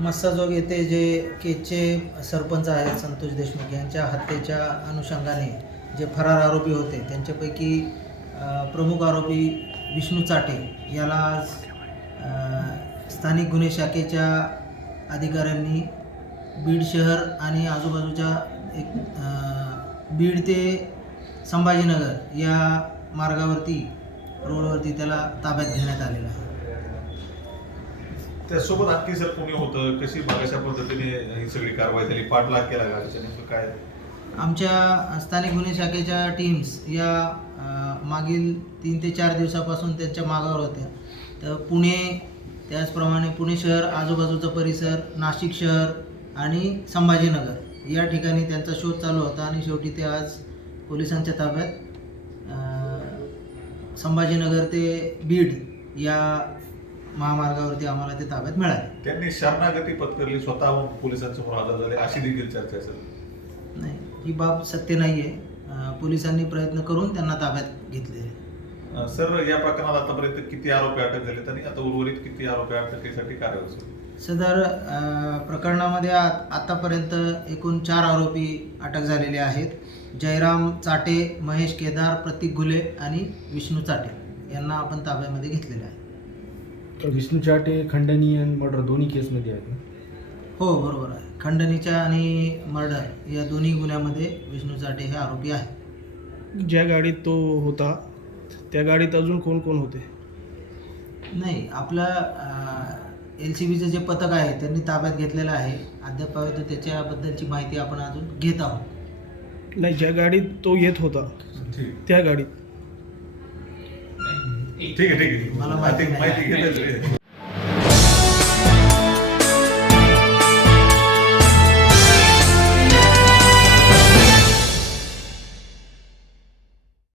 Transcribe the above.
मस्साजोग येथे जे केचे सरपंच आहेत संतोष देशमुख यांच्या हत्येच्या अनुषंगाने जे फरार आरोपी होते त्यांच्यापैकी प्रमुख आरोपी विष्णू चाटे याला आज स्थानिक गुन्हे शाखेच्या अधिकाऱ्यांनी बीड शहर आणि आजूबाजूच्या एक बीड ते संभाजीनगर या मार्गावरती रोडवरती त्याला ताब्यात घेण्यात आलेलं आहे. त्यासोबत आणखी सर कोणी होतं कशी कशा पद्धतीने ही सगळी कारवाई झाली? पाठलाग केला गाडीच्या नेमकं काय? आमच्या स्थानिक गुन्हे शाखेच्या टीम्स या अ, मागील तीन ते चार दिवसापासून त्यांच्या मागावर होत्या. तर पुणे त्याचप्रमाणे पुणे शहर आजूबाजूचा परिसर नाशिक शहर आणि संभाजीनगर या ठिकाणी त्यांचा शोध चालू होता आणि शेवटी ते आज पोलिसांच्या ताब्यात अ, संभाजीनगर ते बीड या महामार्गावरती आम्हाला ते ताब्यात मिळाले. त्यांनी शरणागती पत्करली स्वतःहून पोलिसांसमोर हजर झाले अशी देखील चर्चा सर. नाही ही बाब सत्य नाही आहे पोलिसांनी प्रयत्न करून त्यांना ताब्यात घेतले. सर या प्रकरणात आतापर्यंत किती आरोपी अटक झाले आणि आता उर्वरित किती आरोपी अटकेसाठी कार्यवाही सुरू? सदर प्रकरणामध्ये आतापर्यंत एकूण चार आरोपी अटक झालेले आहेत. जयराम चाटे महेश केदार प्रतीक घुले आणि विष्णू चाटे यांना आपण ताब्यामध्ये घेतलेले आहे. विष्णू चाटे खंडणी आणि मर्डर दोन्ही केसमध्ये आहेत ना? हो बरोबर आहे. खंडणीच्या आणि मर्डर या दोन्ही गुन्ह्यामध्ये विष्णू चाटे हे आरोपी आहेत. ज्या गाडीत तो होता त्या गाडीत अजून कोण कोण होते? नाही आपलं एल सी बीचं जे पथक आहे त्यांनी ताब्यात घेतलेलं आहे. अद्याप त्याच्याबद्दलची माहिती आपण अजून घेत आहोत. नाही ज्या गाडीत तो येत होता त्या गाडीत. ठीक आहे ठीक आहे मला माहिती. माहिती घेतली